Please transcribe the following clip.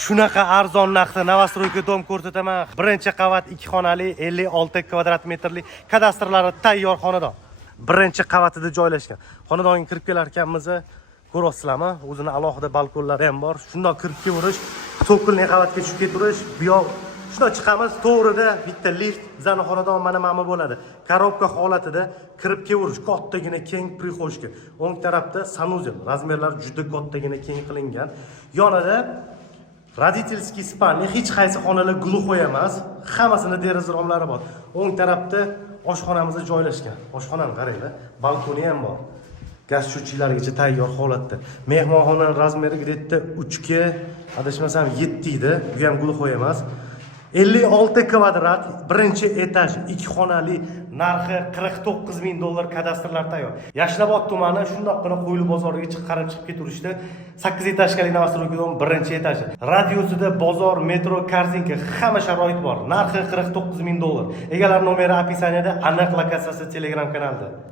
Shunaqa arzon narxda Novostroyga dom ko'rsataman. Birinchi qavat 2 xonali 56 kvadrat metrli kadastrlari tayyor xonadon. Birinchi qavatida joylashgan. Xonadonga kirib kelar ekanmiz. Ko'rasizlarmi? O'zini alohida balkonlari ham bor. Shundoq kirib kelish, to'qilni qavatga tushib ketirish, bu yoq shundoq chiqamiz, to'g'rida bitta lift, bizning xonadon mana ma'lum bo'ladi. Korobka holatida kirib kelish, kattagina keng prixoshka. O'ng tarafda sanuzel, razmerlari juda kattagina keng qilingan. Yonida Родительский spalni, hech qaysi xonalar gluxoy emas, hammasini deraza romlari bor. O'ng tarafda oshxonamiz joylashgan. Oshxonani qaranglar, balkoni ham bor. Gaz shuchilargacha tayyor holatda. Mehmonxonaning razmeri gidetda 3 ga, adashmasam 7 edi. Bu ham gluxoy emas. 56 kvadrat, birinchi etaj, 2 xonali, narxi $49,000 kadastrlar tayyor. Yashnobod tumani shundoqqina Qo'yli bozoriga chiqarib ketaverishda 8 etajli Novostroyga birinchi etaji. Radiusida bozor, metro, kartinka, hamma sharoit bor. Narxi $49,000. Egalar nomeri opisaniyada, aniq lokatsiyasi Telegram kanalida.